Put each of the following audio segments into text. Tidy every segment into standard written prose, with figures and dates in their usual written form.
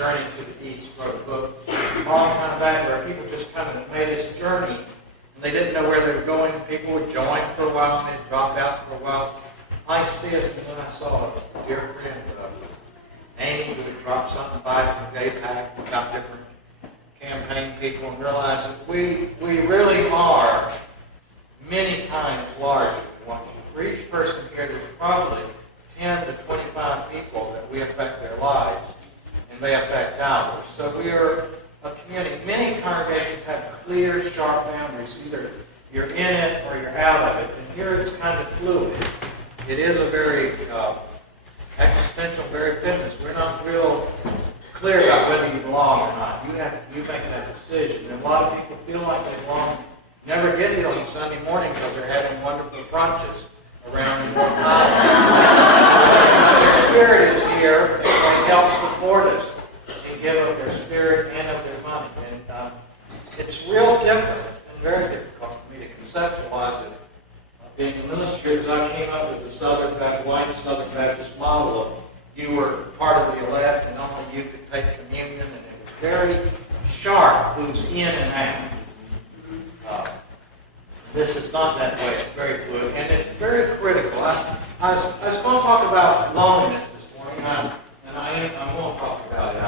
Journey to the East, wrote a book a long time back where people just kind of made this journey and they didn't know where they were going. People would join for a while and they'd drop out for a while. I see it, and then I saw a dear friend, Amy, who had dropped something by from GayPack about different campaign people and realized that we really are many times larger than one. For each person here, there's probably 10 to 25 people that we affect their lives, and they affect ours. So we are a community. Many congregations have clear, sharp boundaries. Either you're in it or you're out of it. And here it's kind of fluid. It is a very existential, very feminist. We're not real clear about whether you belong or not. You make that decision. And a lot of people feel like they belong. Never get here on Sunday morning because they're having wonderful brunches around the world. Their spirit is here. They want to help support us and give of their spirit and of their money. And it's real different and very difficult for me to conceptualize it. Being a minister, because I came up with the white Southern Baptist model of you were part of the elect and only you could take communion, and it was very sharp who's in and out. This is not that way. It's very fluid, and it's very critical. I was going to talk about loneliness this morning, and I'm going to talk about it.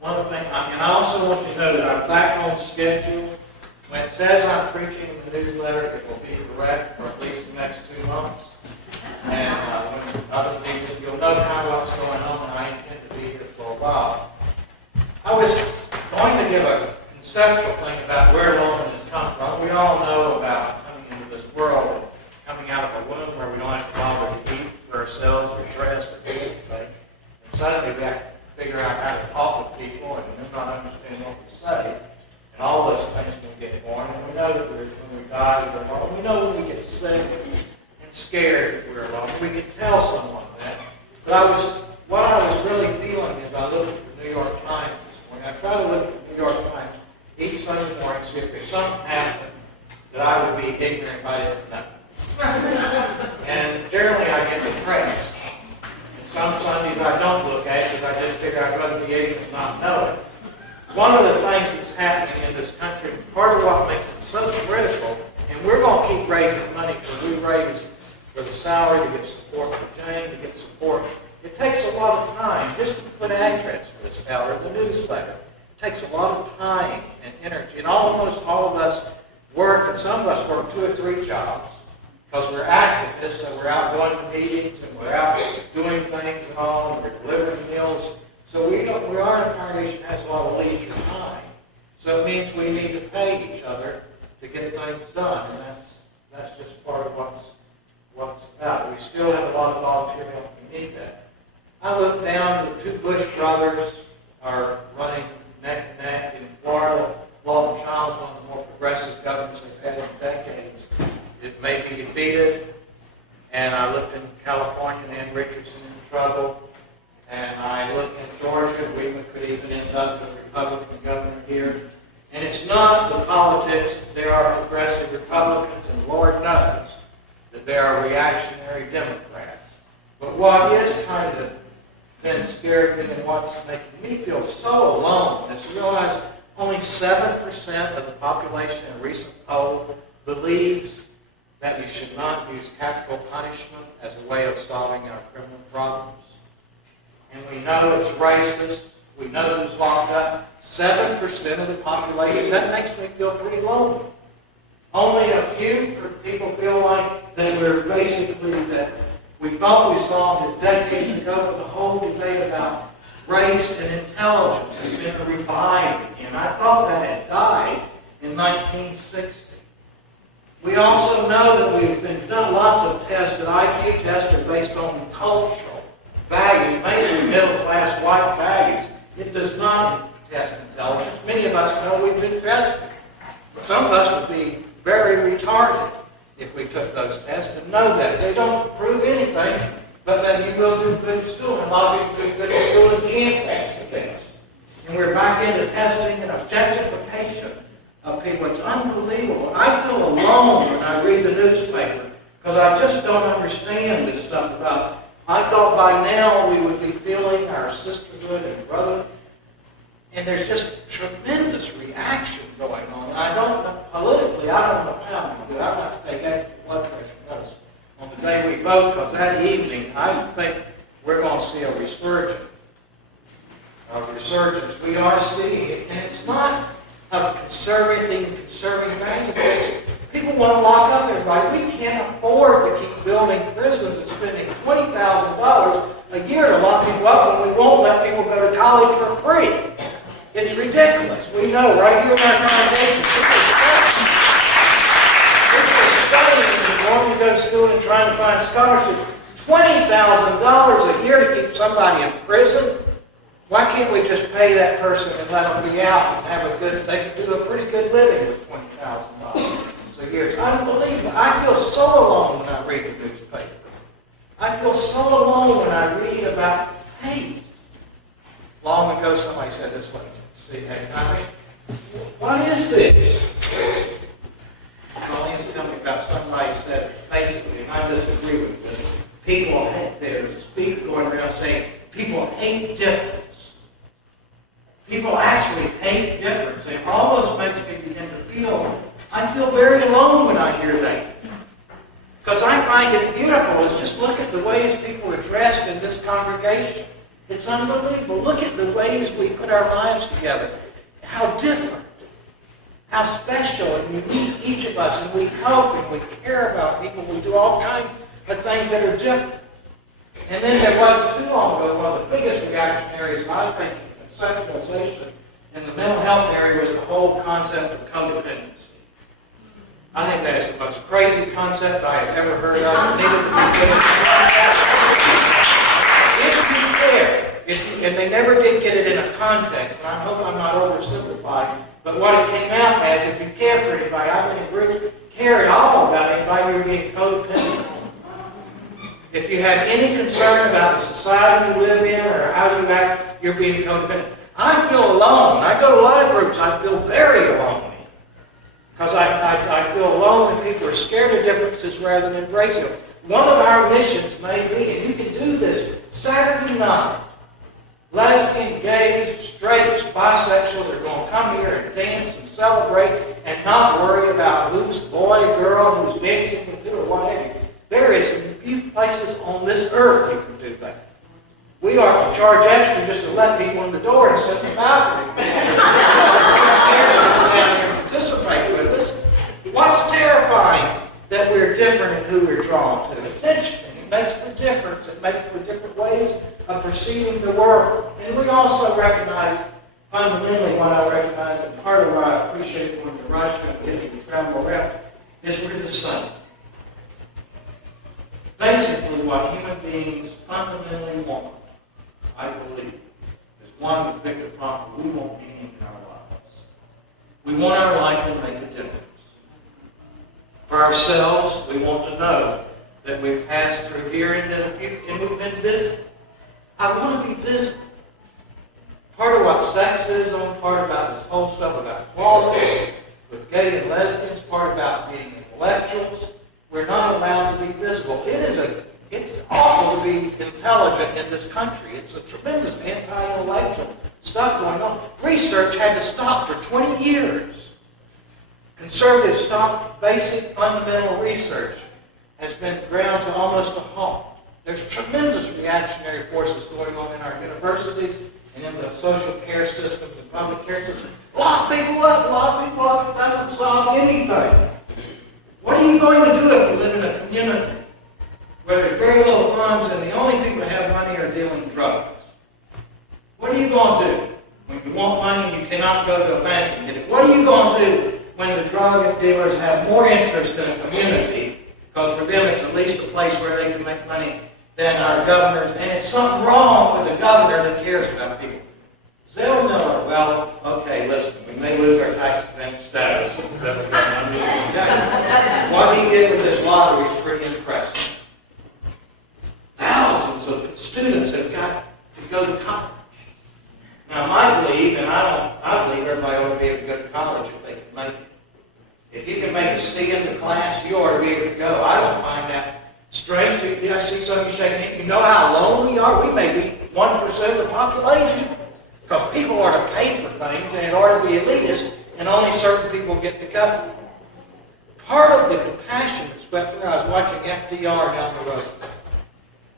One of the things, and I also want you to know that I'm back on schedule. When it says I'm preaching in the newsletter, it will be correct for at least the next 2 months. And when other people, you'll know kind of what's going on, and I intend to be here for a while. I was going to give a conceptual thing about where loneliness comes from. We all know about coming into this world and coming out of a womb where we don't have to bother to eat for ourselves or dress or do anything. And suddenly we have to figure out how to talk with people and then not understand what to say. And all those things when we get born. And we know that when we die, we're alone. We know when we get sick and scared if we're alone. We can tell someone that. But what I was really feeling is I looked at the New York Times this morning. I try to look at the New York Times each Sunday morning, see if there's something happening that I would be ignorant by it. No. And generally I get depressed. And some Sundays I don't look at it because I just figure I'd rather be ignorant and not know it. One of the things that's happening in this country, part of what makes it so critical, and we're going to keep raising money because we raise for the salary to get support for Jane, to get support. It takes a lot of time just to put address for the salary of the newsletter. It takes a lot of time and energy. And almost all of us work, and some of us work 2 or 3 jobs because we're activists, so we're out going to meetings and we're out doing things and all, and we're delivering meals. So we are in a congregation that has a lot of leisure time. So it means we need to pay each other to get things done, and that's just part of what's about. We still have a lot of volunteer help. We need that. I look down, the 2 Bush brothers are running neck and neck in Florida. Lawton Childs, one of the more progressive governors they've had in decades. It may be defeated. And I looked in California, and Ann Richardson in trouble. And I look in Georgia, we could even end up with a Republican governor here. And it's not the politics. There are progressive Republicans, and Lord knows that there are reactionary Democrats. But what is kind of been scaring me and what's making me feel so alone is to realize only 7% of the population in a recent poll believes that we should not use capital punishment as a way of solving our criminal problems. And we know it's racist. We know who's locked up. 7% of the population. That makes me feel pretty lonely. Only a few people feel like that we're basically, that we thought we solved it decades ago, but the whole debate about race and intelligence has been revived again. I thought that had died in 1960. We also know that we've been done lots of tests, that IQ tests are based on cultural values, mainly middle-class white values. It does not test intelligence. Many of us know we've been tested. Some of us would be very retarded if we took those tests and know that. They don't prove anything, but that you will do good in school. And a lot of people do good in school and can't pass the test. And we're back into testing and objectification of people. It's unbelievable. I feel alone when I read the newspaper because I just don't understand this stuff about. I thought by now we would be feeling our sisterhood and And there's just tremendous reaction going on. And I don't know, politically, I don't know how to do it. I'm not to take extra blood pressure medicine on the day we vote, because that evening, I think we're going to see a resurgence. We are seeing it, and it's not of conserving values. People want to lock up everybody. We can't afford to keep building prisons and spending $20,000 a year to lock people up when we won't let people go to college for free. It's ridiculous. We know right here in our congregation, people are studying and wanting to go to school and trying to find scholarships. $20,000 a year to keep somebody in prison? Why can't we just pay that person and let them be out and have a good, they can do a pretty good living with $20,000 a year? It's unbelievable. I feel so alone when I read the newspaper. I feel so alone when I read about hate. Long ago somebody said this way. See, hey, what is this? Well, tell me about somebody said basically, and I disagree with this. People hate, there's a speaker going around saying people hate difference. People actually hate difference. It almost makes me begin to feel, I feel very alone when I hear that. Because I find it beautiful. Is just look at the ways people are dressed in this congregation. It's unbelievable. Look at the ways we put our lives together. How different. How special and unique each of us. And we help and we care about people. We do all kinds of things that are different. And then there wasn't too long ago, one of the biggest reactionaries, I think, in sexualization in the mental health area was the whole concept of codependency. I think that is the most crazy concept I have ever heard of. It needed to be put in. If you care, and they never did get it in a context, and I hope I'm not oversimplifying, but what it came out as, if you care for anybody, I'm in a group, care at all about anybody, you're being codependent. If you have any concern about the society you live in or how you act, you're being codependent. I feel alone. I go to a lot of groups. I feel very alone. Because I feel alone and people are scared of differences rather than embracing them. One of our missions may be, and you can do this Saturday night, lesbian, gays, straights, bisexuals are going to come here and dance and celebrate and not worry about who's boy, girl, who's dancing with who or what have you. There is a few places on this earth you can do that. We ought to charge extra just to let people in the door and sit in the balcony. Participate with us. What's terrifying? That we're different in who we're drawn to. It's interesting. It makes the difference. It makes for different ways of perceiving the world. And we also recognize, fundamentally what I recognize, and part of what I appreciate going to Russia and getting to travel around, is we're the same. Basically, what human beings fundamentally want, I believe, is one of the bigger problems. We want meaning in our lives. We want our life to make a difference. For ourselves, we want to know that we've passed through here into the future and we've been visible. I want to be visible. Part of what sex is on, part about this whole stuff about closets with gay and lesbians, part about being intellectuals. We're not allowed to be visible. It's awful to be intelligent in this country. It's a tremendous anti-intellectual stuff going on. Research had to stop for 20 years. Conservatives stopped basic fundamental research. Has been ground to almost a halt. There's tremendous reactionary forces going on in our universities and in the social care systems and public care systems. Lock people up. It doesn't solve anything. What are you going to do if you live in a community where there's very little funds and the only people that have money are dealing drugs? What are you going to do? When you want money and you cannot go to a bank and get it, what are you going to do when the drug dealers have more interest in a community, because for them it's at least a place where they can make money, than our governors, and it's something wrong with a governor that cares about people? Zell Miller, well, okay, listen, we may lose our tax-exempt status. What he did with this lottery is pretty impressive. Thousands of students have got to go to college. Now, I believe, and I believe everybody ought to be able to go to college if they can make it. If you can make a C in the class, you ought to be able to go. I don't find that strange. I see some of you shaking hands. You know how alone we are? We may be 1% of the population. Because people are to pay for things, and it ought to be elitist, and only certain people get to go. Part of the compassion that's swept through, I was watching FDR down the road.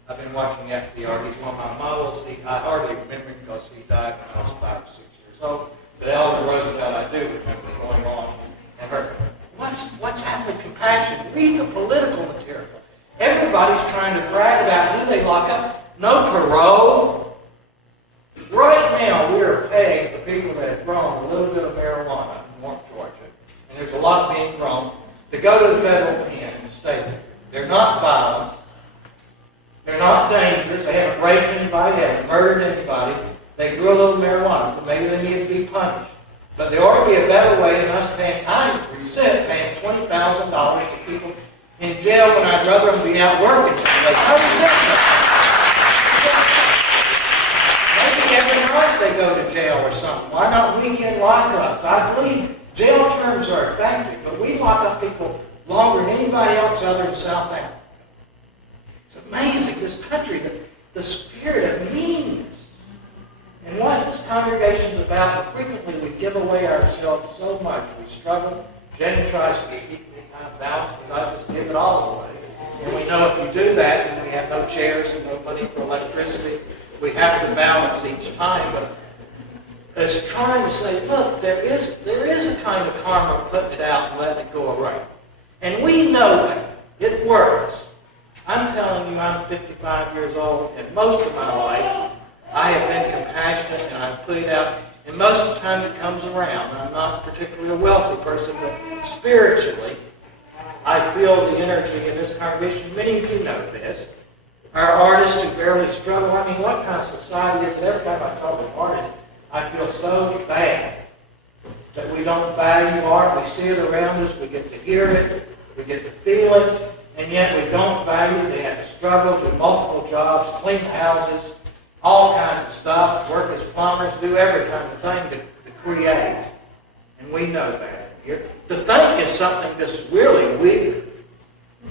I've been watching FDR. He's one of my models. I hardly remember him because he died when I was 5 or 6 years old. But Eleanor Roosevelt, I do remember going on. And her, what's happened with compassion? Read the political material. Everybody's trying to brag about who they lock up. No parole. Right now, we are paying for people that have grown a little bit of marijuana in North Georgia, and there's a lot being grown, to go to the federal pen and stay there. They're not violent. They're not dangerous. They haven't raped anybody. They haven't murdered anybody. They grew a little marijuana, so maybe they need to be punished. But there ought to be a better way than us paying. I resent paying $20,000 to people in jail when I'd rather them be out working. I resent that. Maybe every night they go to jail or something. Why not weekend lockups? I believe jail terms are effective, but we lock up people longer than anybody else other than South Africa. It's amazing, this country, the spirit of meanness. And what this congregation's about, and frequently we give away ourselves so much. We struggle. Jane tries to keep me kind of balanced because I just give it all away. And we know if you do that, then we have no chairs and no money for electricity. We have to balance each time. But it's trying to say, look, there is a kind of karma putting it out and letting it go away. And we know that. It works. I'm telling you, I'm 55 years old, and most of my life, I have been compassionate, and I've put it out, and most of the time it comes around. I'm not particularly a wealthy person, but spiritually, I feel the energy in this congregation. Many of you know this. Our artists who barely struggle. I mean, what kind of society is it? Every time I talk to artists, I feel so bad that we don't value art. We see it around us. We get to hear it. We get to feel it. And yet we don't value it. They have to struggle, do multiple jobs, clean houses, all kinds of stuff, work as plumbers, do every kind of thing to create. And we know that. To think is something that's really weird.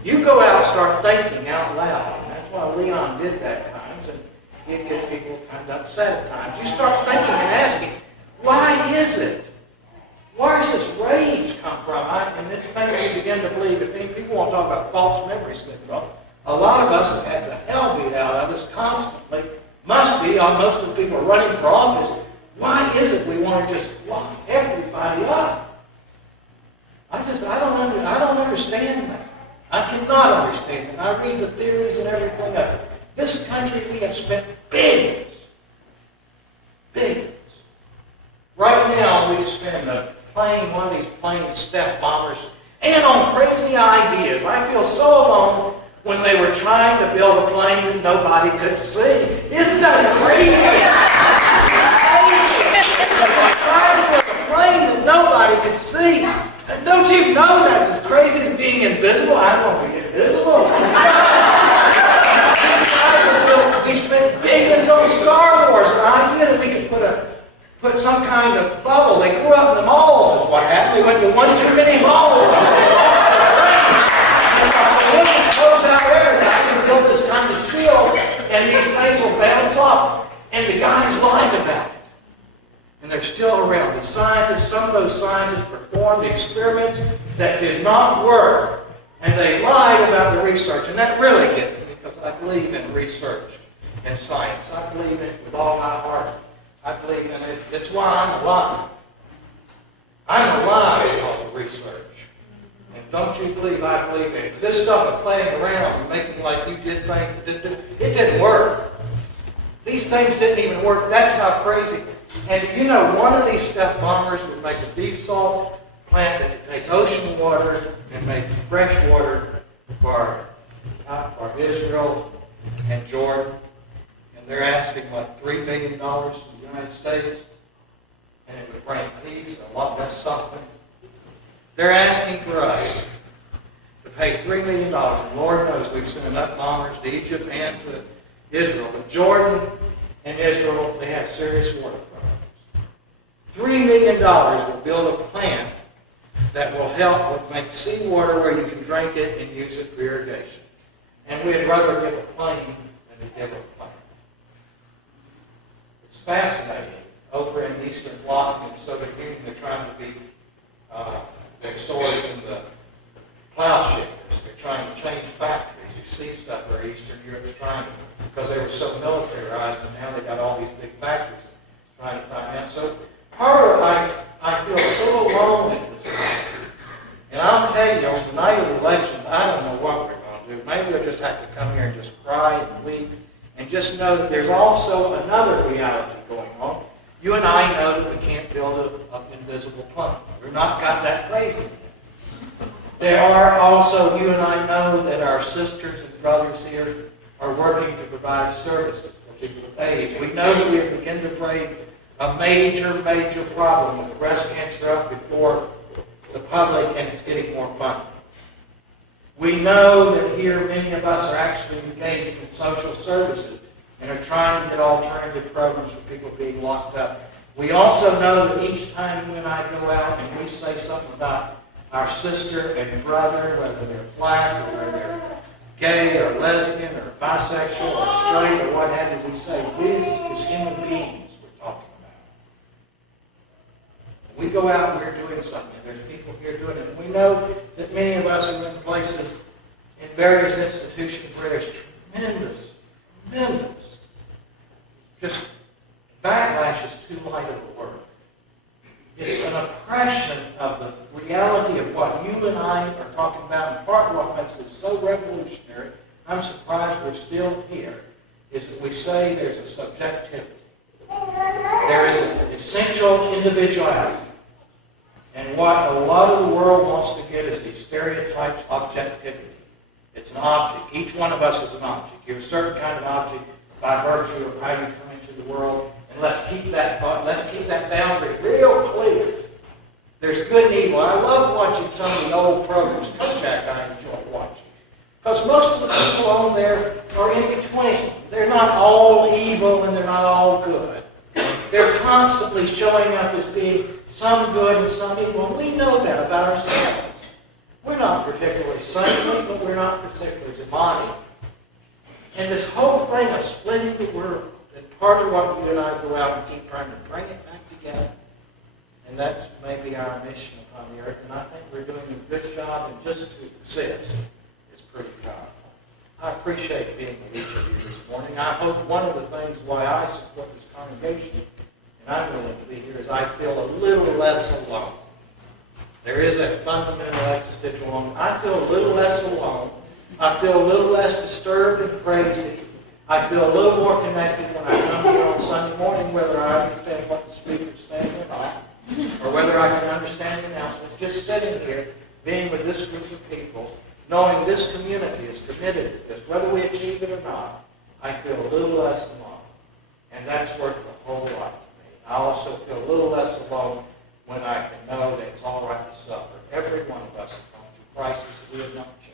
You go out and start thinking out loud. And that's why Leon did that at times, and it gets people kind of upset at times. You start thinking and asking, why is it? Where does this rage come from? And this makes me begin to believe, if people want to talk about false memory syndrome, a lot of us have had the hell beat out of us constantly. Must be, most of the people are running for office. Why is it we want to just lock everybody up? I don't understand that. I cannot understand it. I read the theories and everything of it. This country, we have spent billions. Right now, we spend one of these plane stealth bombers, and on crazy ideas. I feel so alone when they were trying to build a plane that nobody could see. Isn't that crazy? Trying to build a plane that nobody could see. Don't you know that's as crazy as being invisible? I don't want to be invisible. We spent billions on Star Wars, an idea that we could put some kind of bubble. They grew up in the malls is what happened. We went to one too many malls. Goes out everything and built this kind of shield, and these things will bounce off. And the guys lied about it. And they're still around. The scientists, some of those scientists performed experiments that did not work. And they lied about the research. And that really gets me because I believe in research and science. I believe in it with all my heart. I believe in it. That's why I'm alive. I'm alive because of research. And don't you believe I believe in it. This stuff of playing around and making like you did things, it didn't work. These things didn't even work. That's how crazy. And you know, one of these stealth bombers would make a desalt plant that could take ocean water and make fresh water for Israel and Jordan. And they're asking, $3 billion from the United States? And it would bring peace, a lot less suffering. They're asking for us to pay $3 million. And Lord knows we've sent enough bombers to Egypt and to Israel. But Jordan and Israel, they have serious water problems. $3 million will build a plant that will help make seawater where you can drink it and use it for irrigation. And we'd rather give a plane than to give a plant. It's fascinating. Eastern Bloc and Soviet Union, they're trying to be their swords in the plowshares. They're trying to change factories. You see stuff where Eastern Europe's trying to, because they were so militarized, and now they got all these big factories trying to find out. So part of it, I feel so alone in this country. And I'll tell you, on the night of the elections, I don't know what we're going to do. Maybe we'll just have to come here and just cry and weep and just know that there's also another reality going on. You and I know that we can't build an invisible plane. We're not got that crazy. There are also, you and I know that our sisters and brothers here are working to provide services for people with AIDS. We know that we have begun to face a major, major problem with breast cancer up before the public, and it's getting more funding. We know that here many of us are actually engaged in social services and are trying to get alternative programs for people being locked up. We also know that each time you and I go out and we say something about our sister and brother, whether they're black or whether they're gay or lesbian or bisexual or straight or what have you, we say, this is human beings we're talking about. We go out and we're doing something. There's people here doing it. And we know that many of us are in places, in various institutions where there's tremendous, just backlash is too light of a word. It's an oppression of the reality of what you and I are talking about, and part of what makes it so revolutionary, I'm surprised we're still here, is that we say there's a subjectivity. There is an essential individuality. And what a lot of the world wants to get is these stereotypes of objectivity. It's an object. Each one of us is an object. You're a certain kind of object by virtue of how you come into the world. And let's keep that boundary real clear. There's good and evil. I love watching some of the old programs. Kojak I enjoy watching. Because most of the people on there are in between. They're not all evil and they're not all good. They're constantly showing up as being some good and some evil. And we know that about ourselves. We're not particularly saintly, but we're not particularly demonic. And this whole thing of splitting the world, and part of what you and I go out and keep trying to bring it back together. And that's maybe our mission upon the earth. And I think we're doing a good job, and just to exist is pretty powerful. I appreciate being with each of you this morning. I hope one of the things why I support this congregation, and I'm willing to be here, is I feel a little less alone. There is a fundamental existential alone. I feel a little less alone. I feel a little less disturbed and crazy. I feel a little more connected when I come here on Sunday morning, whether I understand what the speaker's saying or not, or whether I can understand the announcements. Just sitting here, being with this group of people, knowing this community is committed to this, whether we achieve it or not, I feel a little less alone. And that's worth a whole lot to me. I also feel a little less alone when I can know that it's all right to suffer. Every one of us is going through crisis that we have not chosen.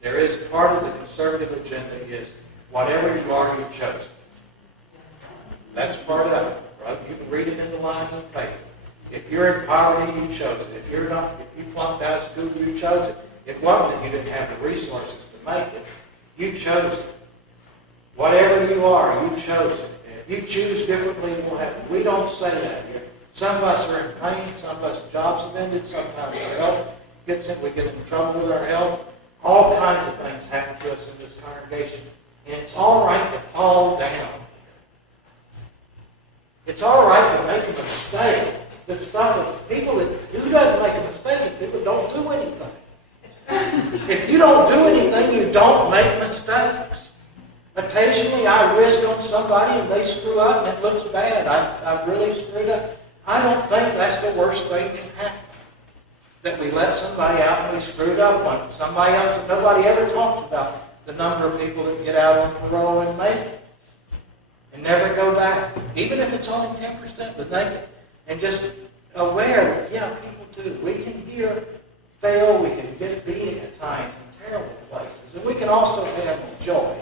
There is part of the conservative agenda is whatever you are, you've chosen. That's part of it, right? You can read it in the lines of paper. If you're in poverty, you chose it. If you flunked out of school, you chose it. It wasn't that you didn't have the resources to make it. You chose it. Whatever you are, you chose it. And if you choose differently, it will happen. We don't say that here. Some of us are in pain. Some of us jobs have ended. Sometimes our health gets in. We get in trouble with our health. All kinds of things happen to us in this congregation. And it's all right to fall down. It's all right to make a mistake. The stuff of people who doesn't make a mistake, people don't do anything. If you don't do anything, you don't make mistakes. Occasionally I risk on somebody and they screw up and it looks bad. I've really screwed up. I don't think that's the worst thing that can happen. That we let somebody out and we screwed up on it. Somebody else, nobody ever talks about the number of people that get out on parole and make it. And never go back. Even if it's only 10%, but make it. And just aware that, yeah, people do. We can hear fail, we can get beaten at times in terrible places. And we can also have joy.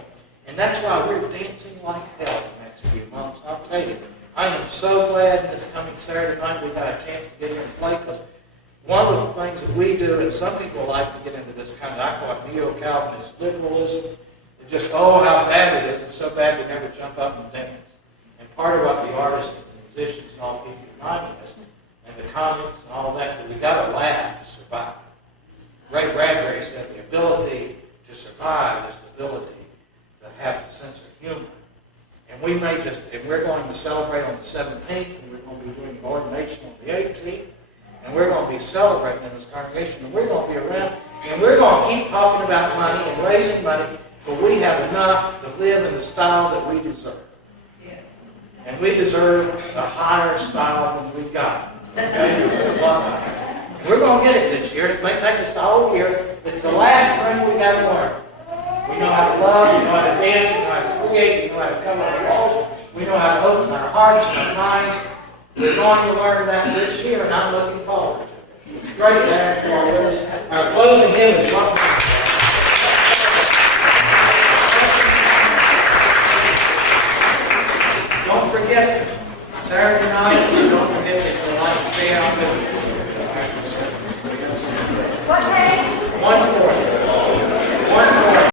And that's why we're dancing like hell the next few months. I'll tell you, I am so glad this coming Saturday night we got a chance to get here and play, because one of the things that we do, and some people like to get into this kind of, I call it neo-Calvinist liberalism, and just, oh, how bad it is. It's so bad we never jump up and dance. And part of what the artists and musicians and all keep reminding us, and the comics and all that, but we got to laugh to survive. Ray Bradbury said the ability to survive is the ability to have a sense of humor. And we're going to celebrate on the 17th, and we're going to be doing ordination on the 18th, and we're going to be celebrating in this congregation, and we're going to be around, and we're going to keep talking about money and raising money, but we have enough to live in the style that we deserve. Yes. And we deserve a higher style than we got. Okay? We're going to get it this year. It may take us the whole year. It's the last thing we got to learn. We know how to love, we know how to dance, we know how to create, we know how to come up with walls, we know how to open our hearts and our minds. We're going to learn that this year, and I'm looking forward to it. It's great to have you all with us. Our closing hymn is